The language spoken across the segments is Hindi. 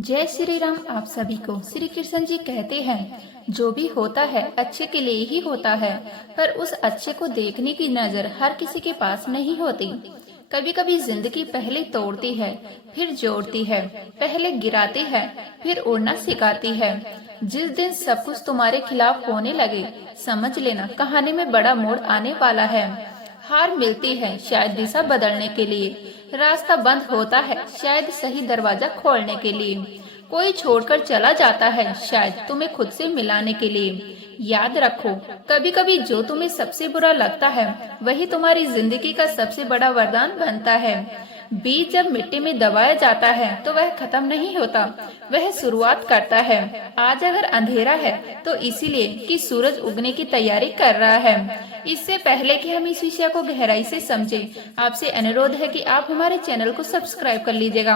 जय श्री राम। आप सभी को श्री कृष्ण जी कहते हैं, जो भी होता है अच्छे के लिए ही होता है, पर उस अच्छे को देखने की नजर हर किसी के पास नहीं होती। कभी कभी जिंदगी पहले तोड़ती है, फिर जोड़ती है, पहले गिराती है, फिर उड़ना सिखाती है। जिस दिन सब कुछ तुम्हारे खिलाफ होने लगे, समझ लेना कहानी में बड़ा मोड़ आने वाला है। हार मिलती है शायद दिशा बदलने के लिए, रास्ता बंद होता है शायद सही दरवाजा खोलने के लिए, कोई छोड़कर चला जाता है शायद तुम्हें खुद से मिलाने के लिए। याद रखो, कभी कभी जो तुम्हें सबसे बुरा लगता है वही तुम्हारी जिंदगी का सबसे बड़ा वरदान बनता है। बीज जब मिट्टी में दबाया जाता है तो वह खत्म नहीं होता, वह शुरुआत करता है। आज अगर अंधेरा है तो इसीलिए कि सूरज उगने की तैयारी कर रहा है। इससे पहले कि हम इस विषय को गहराई से समझें, आपसे अनुरोध है कि आप हमारे चैनल को सब्सक्राइब कर लीजिएगा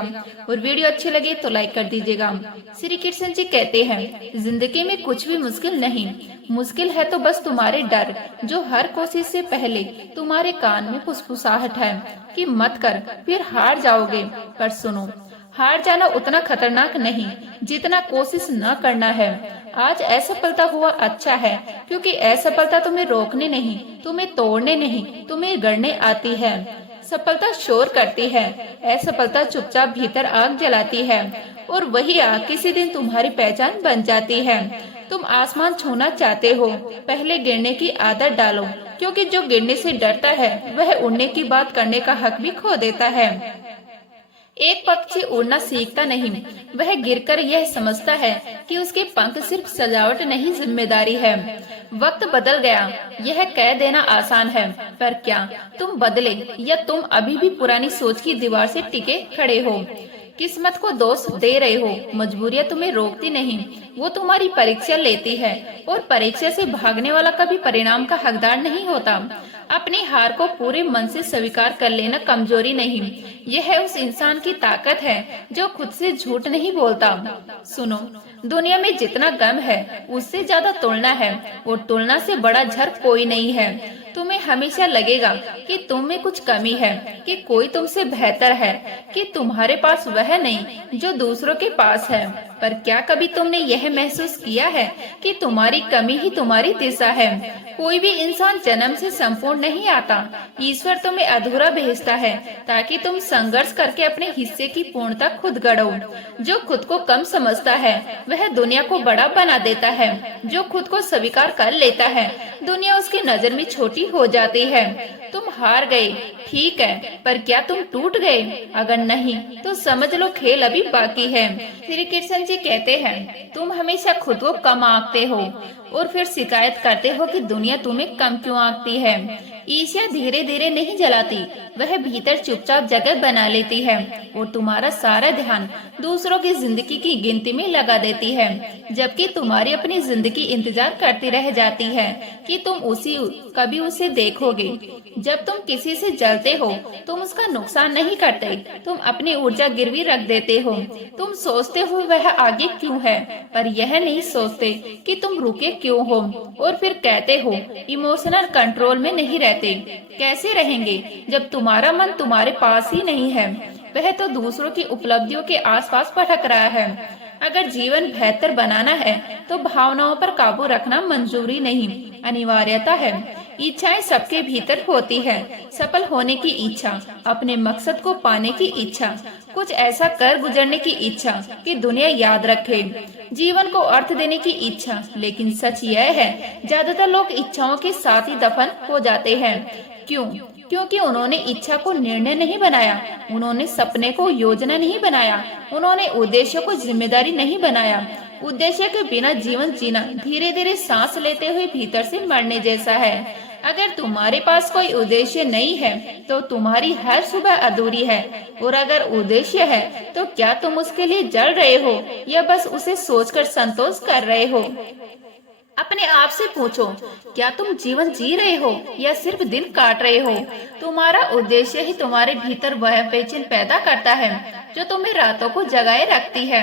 और वीडियो अच्छी लगे तो लाइक कर दीजिएगा। श्री कृष्ण जी कहते हैं, जिंदगी में कुछ भी मुश्किल नहीं, मुश्किल है तो बस तुम्हारे डर, जो हर कोशिश से पहले तुम्हारे कान में फुसफुसाहट है कि मत कर, फिर हार जाओगे। पर सुनो, हार जाना उतना खतरनाक नहीं जितना कोशिश न करना है। आज असफलता हुआ अच्छा है, क्योंकि असफलता तुम्हें रोकने नहीं, तुम्हें तोड़ने नहीं, तुम्हें गढ़ने आती है। सफलता शोर करती है, असफलता चुपचाप भीतर आग जलाती है, और वही आग किसी दिन तुम्हारी पहचान बन जाती है। तुम आसमान छूना चाहते हो, पहले गिरने की आदत डालो, क्योंकि जो गिरने से डरता है वह उड़ने की बात करने का हक भी खो देता है। एक पक्षी उड़ना सीखता नहीं, वह गिरकर यह समझता है कि उसके पंख सिर्फ सजावट नहीं जिम्मेदारी है। वक्त बदल गया, यह कह देना आसान है, पर क्या तुम बदले या तुम अभी भी पुरानी सोच की दीवार से टिके खड़े हो? किस्मत को दोष दे रहे हो, मजबूरियां तुम्हें रोकती नहीं, वो तुम्हारी परीक्षा लेती है, और परीक्षा से भागने वाला कभी परिणाम का हकदार नहीं होता। अपनी हार को पूरे मन से स्वीकार कर लेना कमजोरी नहीं, यह उस इंसान की ताकत है जो खुद से झूठ नहीं बोलता। सुनो, दुनिया में जितना गम है उससे ज्यादा तुलना है, और तुलना से बड़ा झर कोई नहीं है। तुम्हें हमेशा लगेगा कि तुम में कुछ कमी है, कि कोई तुमसे बेहतर है, कि तुम्हारे पास वह नहीं जो दूसरों के पास है। पर क्या कभी तुमने यह महसूस किया है कि तुम्हारी कमी ही तुम्हारी दिशा है? कोई भी इंसान जन्म से संपूर्ण नहीं आता, ईश्वर तुम्हें अधूरा भेजता है ताकि तुम संघर्ष करके अपने हिस्से की पूर्णता खुद गढ़ो। जो खुद को कम समझता है वह दुनिया को बड़ा बना देता है, जो खुद को स्वीकार कर लेता है दुनिया उसकी नजर में छोटी हो जाती है। तुम हार गए, ठीक है, पर क्या तुम टूट गए? अगर नहीं तो समझ लो खेल अभी बाकी है। श्री कृष्ण जी कहते हैं, तुम हमेशा खुद को कम आंकते हो और फिर शिकायत करते हो कि दुनिया तुम्हें कम क्यों आंकती है। ईर्ष्या धीरे धीरे नहीं जलाती, वह भीतर चुपचाप जगह बना लेती है और तुम्हारा सारा ध्यान दूसरों की जिंदगी की गिनती में लगा देती है, जबकि तुम्हारी अपनी जिंदगी इंतजार करती रह जाती है कि तुम कभी उसे देखोगे। जब तुम किसी से जलते हो तुम उसका नुकसान नहीं करते, तुम अपनी ऊर्जा गिरवी रख देते हो। तुम सोचते हो वह आगे क्यों है, पर यह नहीं सोचते कि तुम रुके क्यों हो, और फिर कहते हो इमोशनल कंट्रोल में नहीं रहते। कैसे रहेंगे जब तुम्हारा मन तुम्हारे पास ही नहीं है? वह तो दूसरों की उपलब्धियों के आसपास भटक रहा है। अगर जीवन बेहतर बनाना है तो भावनाओं पर काबू रखना मंजूरी नहीं, अनिवार्यता है। इच्छाएं सबके भीतर होती है, सफल होने की इच्छा, अपने मकसद को पाने की इच्छा, कुछ ऐसा कर गुजरने की इच्छा कि दुनिया याद रखे, जीवन को अर्थ देने की इच्छा। लेकिन सच यह है, ज्यादातर लोग इच्छाओं के साथ ही दफन हो जाते हैं। क्यों? क्योंकि उन्होंने इच्छा को निर्णय नहीं बनाया, उन्होंने सपने को योजना नहीं बनाया, उन्होंने उद्देश्य को जिम्मेदारी नहीं बनाया। उद्देश्य के बिना जीवन जीना धीरे धीरे सांस लेते हुए भीतर से मरने जैसा है। अगर तुम्हारे पास कोई उद्देश्य नहीं है तो तुम्हारी हर सुबह अधूरी है, और अगर उद्देश्य है तो क्या तुम उसके लिए जल रहे हो या बस उसे सोचकर संतोष कर रहे हो? अपने आप से पूछो, क्या तुम जीवन जी रहे हो या सिर्फ दिन काट रहे हो? तुम्हारा उद्देश्य ही तुम्हारे भीतर वह बेचैन पैदा करता है जो तुम्हें रातों को जगाए रखती है,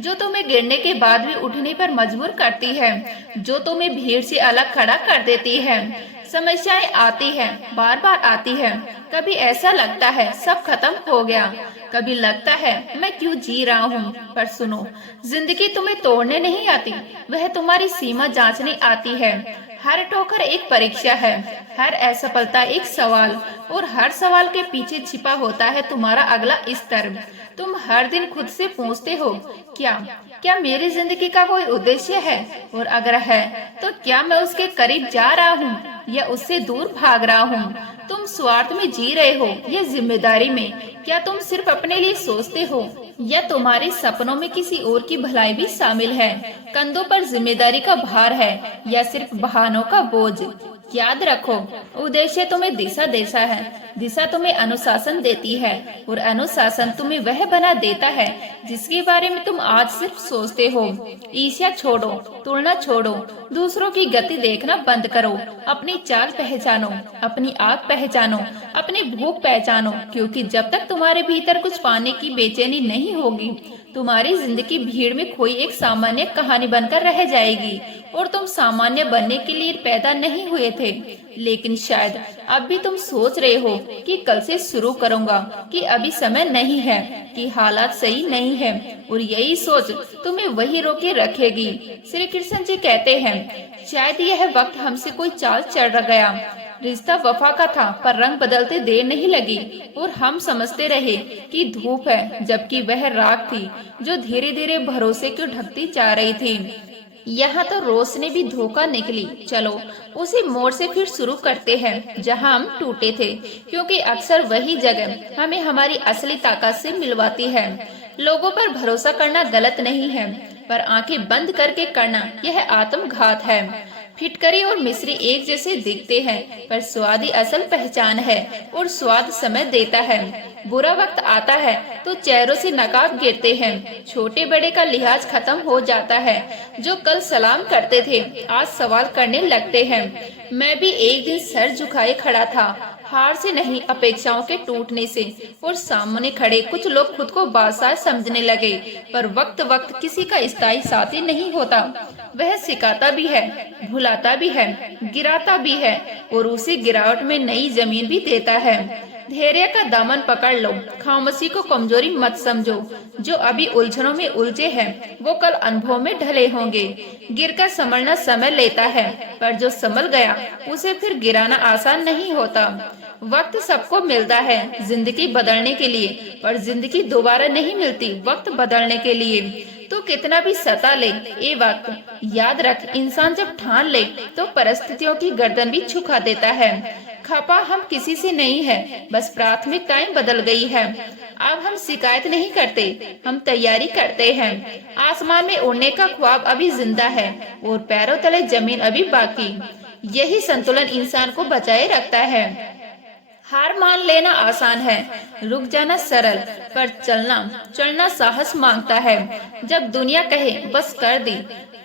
जो तुम्हें गिरने के बाद भी उठने पर मजबूर करती है, जो तुम्हें भीड़ से अलग खड़ा कर देती है। समस्याएं आती हैं, बार बार आती हैं, कभी ऐसा लगता है सब खत्म हो गया, कभी लगता है मैं क्यों जी रहा हूँ। पर सुनो, जिंदगी तुम्हें तोड़ने नहीं आती, वह तुम्हारी सीमा जांचने आती है। हर ठोकर एक परीक्षा है, हर असफलता एक सवाल, और हर सवाल के पीछे छिपा होता है तुम्हारा अगला स्तर। तुम हर दिन खुद से पूछते हो, क्या क्या मेरी जिंदगी का कोई उद्देश्य है? और अगर है तो क्या मैं उसके करीब जा रहा हूँ या उससे दूर भाग रहा हूँ? तुम स्वार्थ में जी रहे हो या जिम्मेदारी में? क्या तुम सिर्फ अपने लिए सोचते हो या तुम्हारे सपनों में किसी और की भलाई भी शामिल है? कंधों पर जिम्मेदारी का भार है या सिर्फ बहानों का बोझ? याद रखो, उद्देश्य तुम्हें दिशा देता है, दिशा तुम्हें अनुशासन देती है, और अनुशासन तुम्हें वह बना देता है जिसके बारे में तुम आज सिर्फ सोचते हो। ईर्ष्या छोड़ो, तुलना छोड़ो, दूसरों की गति देखना बंद करो, अपनी चाल पहचानो, अपनी आग पहचानो, अपनी भूख पहचानो, क्योंकि जब तक तुम्हारे भीतर कुछ पाने की बेचैनी नहीं होगी, तुम्हारी जिंदगी भीड़ में खोई एक सामान्य कहानी बनकर रह जाएगी। और तुम सामान्य बनने के लिए पैदा नहीं हुए थे, लेकिन शायद अब भी तुम सोच रहे हो कि कल से शुरू करूंगा, कि अभी समय नहीं है, कि हालात सही नहीं है, और यही सोच तुम्हें वही रोके रखेगी। श्री कृष्ण जी कहते हैं, शायद यह वक्त हमसे कोई चाल चढ़ गया। रिश्ता वफा का था, पर रंग बदलते देर नहीं लगी, और हम समझते रहे कि धूप है, जबकि वह राख थी जो धीरे धीरे भरोसे को ढकती जा रही थी। यहाँ तो रोशनी भी धोखा निकली। चलो उसी मोड़ से फिर शुरू करते हैं जहाँ हम टूटे थे, क्योंकि अक्सर वही जगह हमें हमारी असली ताकत से मिलवाती है। लोगों पर भरोसा करना गलत नहीं है, पर आंखें बंद करके करना यह आत्मघात है। फिटकरी और मिश्री एक जैसे दिखते हैं, पर स्वाद ही असल पहचान है, और स्वाद समय देता है। बुरा वक्त आता है तो चेहरों से नकाब गिरते हैं, छोटे बड़े का लिहाज खत्म हो जाता है। जो कल सलाम करते थे आज सवाल करने लगते हैं। मैं भी एक दिन सर झुकाए खड़ा था, हार से नहीं, अपेक्षाओं के टूटने से, और सामने खड़े कुछ लोग खुद को बादशाह समझने लगे। पर वक्त वक्त किसी का स्थायी साथी नहीं होता, वह सिखाता भी है, भुलाता भी है, गिराता भी है, और उसी गिरावट में नई जमीन भी देता है। धैर्य का दामन पकड़ लो, खामोशी को कमजोरी मत समझो। जो अभी उलझनों में उलझे हैं वो कल अनुभव में ढले होंगे। गिरकर संभलना समय लेता है, पर जो संभल गया उसे फिर गिराना आसान नहीं होता। वक्त सबको मिलता है जिंदगी बदलने के लिए, पर जिंदगी दोबारा नहीं मिलती वक्त बदलने के लिए। तो कितना भी सता ले ये वक्त, याद रख, इंसान जब ठान ले तो परिस्थितियों की गर्दन भी झुका देता है। खपा हम किसी से नहीं है, बस प्राथमिकताएं बदल गई है। अब हम शिकायत नहीं करते, हम तैयारी करते हैं। आसमान में उड़ने का ख्वाब अभी जिंदा है, और पैरों तले जमीन अभी बाकी। यही संतुलन इंसान को बचाए रखता है। हार मान लेना आसान है, रुक जाना सरल, पर चलना साहस मांगता है। जब दुनिया कहे बस कर दी,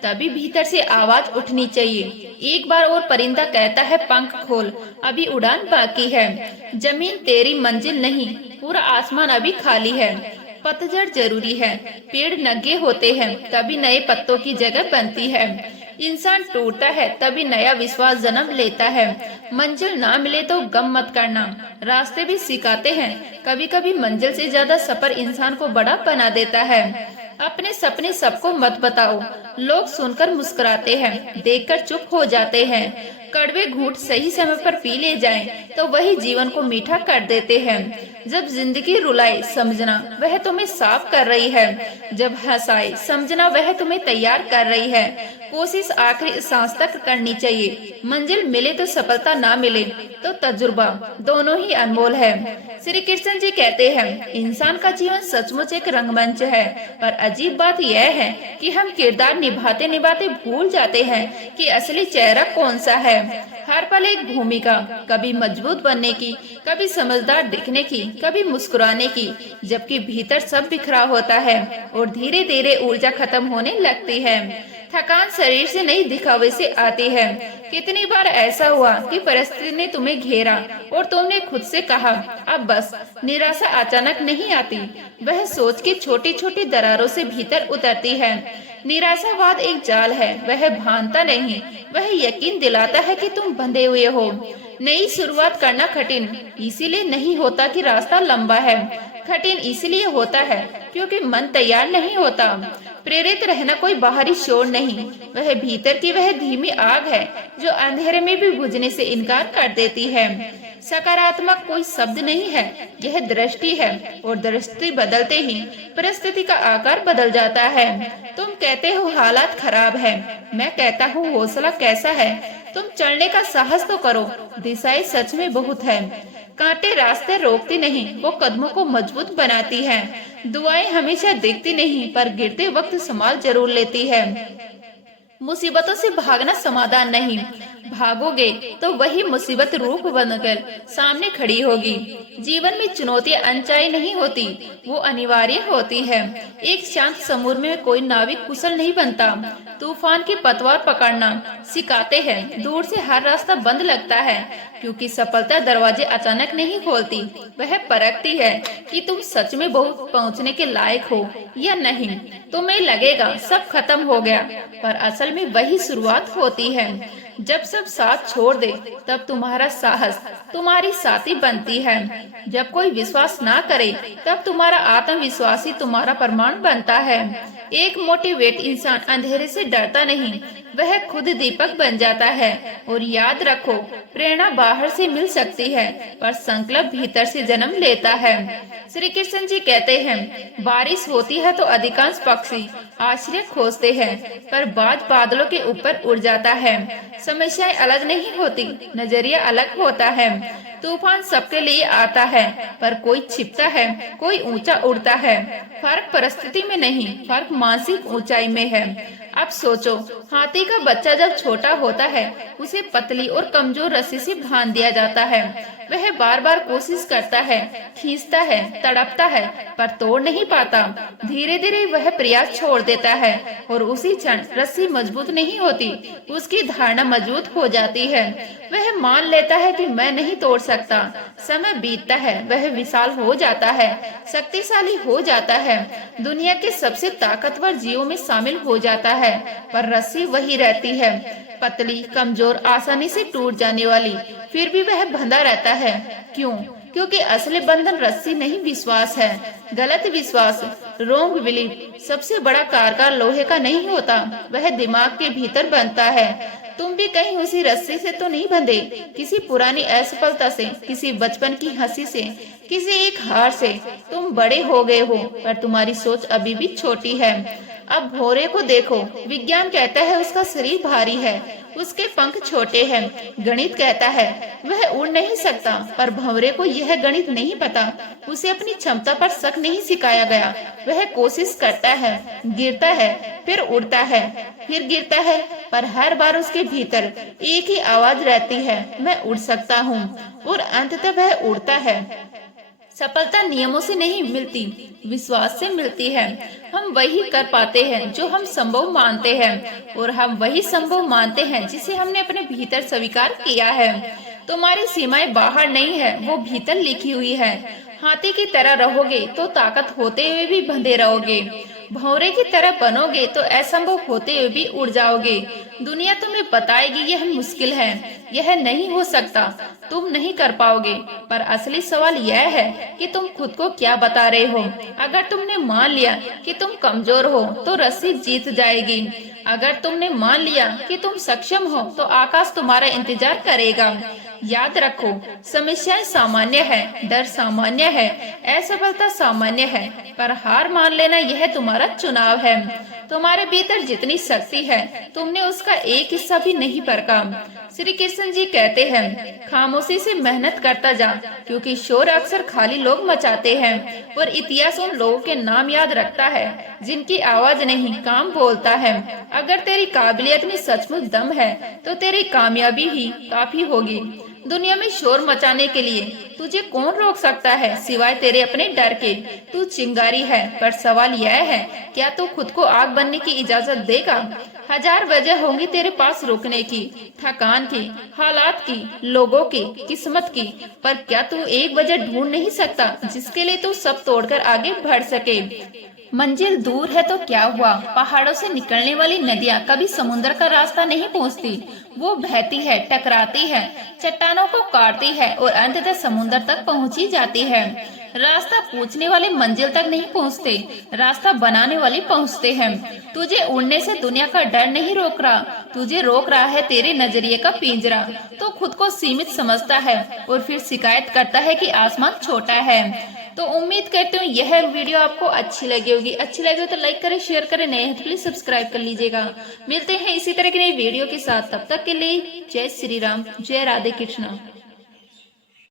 तभी भीतर से आवाज उठनी चाहिए। एक बार और परिंदा कहता है पंख खोल, अभी उड़ान बाकी है। जमीन तेरी मंजिल नहीं, पूरा आसमान अभी खाली है। पतझड़ जरूरी है, पेड़ नंगे होते हैं तभी नए पत्तों की जगह बनती है। इंसान टूटता है तभी नया विश्वास जन्म लेता है। मंजिल ना मिले तो गम मत करना, रास्ते भी सिखाते हैं। कभी कभी मंजिल से ज्यादा सफर इंसान को बड़ा बना देता है। अपने सपने सबको मत बताओ, लोग सुनकर मुस्कुराते हैं, देखकर चुप हो जाते हैं। कड़वे घूंट सही समय पर पी ले जाएं, तो वही जीवन को मीठा कर देते हैं। जब जिंदगी रुलाए समझना वह तुम्हें साफ कर रही है, जब हंसाए समझना वह तुम्हें तैयार कर रही है। कोशिश आखिरी सांस तक करनी चाहिए। मंजिल मिले तो सफलता, ना मिले तो तजुर्बा, दोनों ही अनमोल है। श्री कृष्ण जी कहते हैं, इंसान का जीवन सचमुच एक रंगमंच है, पर अजीब बात यह है कि हम किरदार निभाते निभाते भूल जाते हैं कि असली चेहरा कौन सा है। हर पल एक भूमिका, कभी मजबूत बनने की, कभी समझदार दिखने की, कभी मुस्कुराने की, जबकि भीतर सब बिखरा होता है और धीरे धीरे ऊर्जा खत्म होने लगती है। थकान शरीर से नहीं, दिखावे से आती है। कितनी बार ऐसा हुआ कि परिस्थिति ने तुम्हें घेरा और तुमने खुद से कहा अब बस। निराशा अचानक नहीं आती, वह सोच की छोटी छोटी दरारों से भीतर उतरती है। निराशावाद एक जाल है, वह भानता नहीं, वह यकीन दिलाता है कि तुम बंधे हुए हो। नई शुरुआत करना कठिन इसीलिए नहीं होता कि रास्ता लंबा है, कठिन इसलिए होता है क्योंकि मन तैयार नहीं होता। प्रेरित रहना कोई बाहरी शोर नहीं, वह भीतर की वह धीमी आग है जो अंधेरे में भी बुझने से इनकार कर देती है। सकारात्मक कोई शब्द नहीं है, यह दृष्टि है, और दृष्टि बदलते ही परिस्थिति का आकार बदल जाता है। तुम कहते हो हालात खराब है, मैं कहता हूँ हौसला कैसा है। तुम चलने का साहस तो करो, दिशाएं सच में बहुत है। कांटे रास्ते रोकती नहीं, वो कदमों को मजबूत बनाती हैं। दुआएं हमेशा दिखती नहीं, पर गिरते वक्त संभाल जरूर लेती है। मुसीबतों से भागना समाधान नहीं, भागोगे तो वही मुसीबत रूप बनकर सामने खड़ी होगी। जीवन में चुनौतियां अनचाही नहीं होती, वो अनिवार्य होती है। एक शांत समुद्र में कोई नाविक कुशल नहीं बनता। तूफान की पतवार पकड़ना सिखाते हैं। दूर से हर रास्ता बंद लगता है क्योंकि सफलता दरवाजे अचानक नहीं खोलती, वह परखती है कि तुम सच में बहुत पहुंचने के लायक हो या नहीं। तुम्हें लगेगा सब खत्म हो गया, पर असल में वही शुरुआत होती है। जब सब साथ छोड़ दे तब तुम्हारा साहस तुम्हारी साथी बनती है। जब कोई विश्वास ना करे तब तुम्हारा आत्मविश्वास ही तुम्हारा प्रमाण बनता है। एक मोटिवेट इंसान अंधेरे से डरता नहीं, वह खुद दीपक बन जाता है। और याद रखो, प्रेरणा बाहर से मिल सकती है, पर संकल्प भीतर से जन्म लेता है। श्री कृष्ण जी कहते हैं, बारिश होती है तो अधिकांश पक्षी आश्रय खोजते हैं, पर बाज बादलों के ऊपर उड़ जाता है। समस्याएं अलग नहीं होती, नजरिया अलग होता है। तूफान सबके लिए आता है, पर कोई छिपता है, कोई ऊंचा उड़ता है। फर्क परिस्थिति में नहीं, फर्क मानसिक ऊंचाई में है। अब सोचो, हाथी का बच्चा जब छोटा होता है उसे पतली और कमजोर रस्सी से बांध दिया जाता है। वह बार बार कोशिश करता है, खींचता है, तड़पता है, पर तोड़ नहीं पाता। धीरे धीरे वह प्रयास छोड़ देता है और उसी क्षण रस्सी मजबूत नहीं होती, उसकी धारणा मजबूत हो जाती है। वह मान लेता है कि मैं नहीं तोड़ सकता। समय बीतता है, वह विशाल हो जाता है, शक्तिशाली हो जाता है, दुनिया के सबसे ताकतवर जीवों में शामिल हो जाता है। पर रस्सी वही रहती है, पतली, कमजोर, आसानी से टूट जाने वाली। फिर भी वह बंधा रहता है। क्यों? क्योंकि असली बंधन रस्सी नहीं, विश्वास है। गलत विश्वास, रॉन्ग बिलीफ, सबसे बड़ा कारगर लोहे का नहीं होता, वह दिमाग के भीतर बनता है। तुम भी कहीं उसी रस्सी से तो नहीं बंधे, किसी पुरानी असफलता से, किसी बचपन की हंसी से, किसी एक हार से। तुम बड़े हो गए हो, पर तुम्हारी सोच अभी भी छोटी है। अब भौरे को देखो, विज्ञान कहता है उसका शरीर भारी है, उसके पंख छोटे हैं। गणित कहता है वह उड़ नहीं सकता, पर भंवरे को यह गणित नहीं पता। उसे अपनी क्षमता पर शक नहीं सिखाया गया। वह कोशिश करता है, गिरता है, फिर उड़ता है, फिर गिरता है, पर हर बार उसके भीतर एक ही आवाज रहती है, मैं उड़ सकता हूँ। और अंततः वह उड़ता है। सफलता नियमों से नहीं मिलती, विश्वास से मिलती है। हम वही कर पाते हैं जो हम संभव मानते हैं, और हम वही संभव मानते हैं जिसे हमने अपने भीतर स्वीकार किया है। तुम्हारी सीमाएं बाहर नहीं है, वो भीतर लिखी हुई है। हाथी की तरह रहोगे तो ताकत होते हुए भी बंधे रहोगे। भौरे की तरह बनोगे तो असंभव होते हुए भी उड़ जाओगे। दुनिया तुम्हें बताएगी यह मुश्किल है, यह नहीं हो सकता, तुम नहीं कर पाओगे। पर असली सवाल यह है कि तुम खुद को क्या बता रहे हो। अगर तुमने मान लिया कि तुम कमजोर हो तो रस्सी जीत जाएगी। अगर तुमने मान लिया कि तुम सक्षम हो तो आकाश तुम्हारा इंतजार करेगा। याद रखो, समस्याएं सामान्य है, डर सामान्य है, असफलता सामान्य है, पर हार मान लेना यह तुम्हारा चुनाव है। तुम्हारे भीतर जितनी शक्ति है, तुमने उसका एक हिस्सा भी नहीं परखा। श्री कृष्ण जी कहते हैं, खामोशी से मेहनत करता जा, क्योंकि शोर अक्सर खाली लोग मचाते हैं, और इतिहास उन लोगों के नाम याद रखता है जिनकी आवाज नहीं, काम बोलता है। अगर तेरी काबिलियत में सचमुच दम है तो तेरी कामयाबी ही काफी होगी। दुनिया में शोर मचाने के लिए तुझे कौन रोक सकता है सिवाय तेरे अपने डर के। तू चिंगारी है, पर सवाल यह है, क्या तू खुद को आग बनने की इजाजत देगा? हजार वजह होंगी तेरे पास रुकने की, थकान की, हालात की, लोगों की, किस्मत की, पर क्या तू एक वजह ढूंढ नहीं सकता जिसके लिए तू सब तोड़कर आगे बढ़ सके? मंजिल दूर है तो क्या हुआ, पहाड़ों से निकलने वाली नदियाँ कभी समुद्र का रास्ता नहीं पहुँचती। वो बहती है, टकराती है, चट्टानों को काटती है और अंततः समुद्र तक पहुँची जाती है। रास्ता पूछने वाले मंजिल तक नहीं पहुँचते, रास्ता बनाने वाले पहुँचते हैं। तुझे उड़ने से दुनिया का डर नहीं रोक रहा, तुझे रोक रहा है तेरे नजरिए का पिंजरा। तो खुद को सीमित समझता है और फिर शिकायत करता है कि आसमान छोटा है। तो उम्मीद करती हूँ यह वीडियो आपको अच्छी लगी होगी। अच्छी लगी हो तो लाइक करें, शेयर करें, नए हैं तो प्लीज सब्सक्राइब कर लीजिएगा। मिलते हैं इसी तरह की नई वीडियो के साथ, तब तक के लिए जय श्री राम, जय राधे कृष्णा।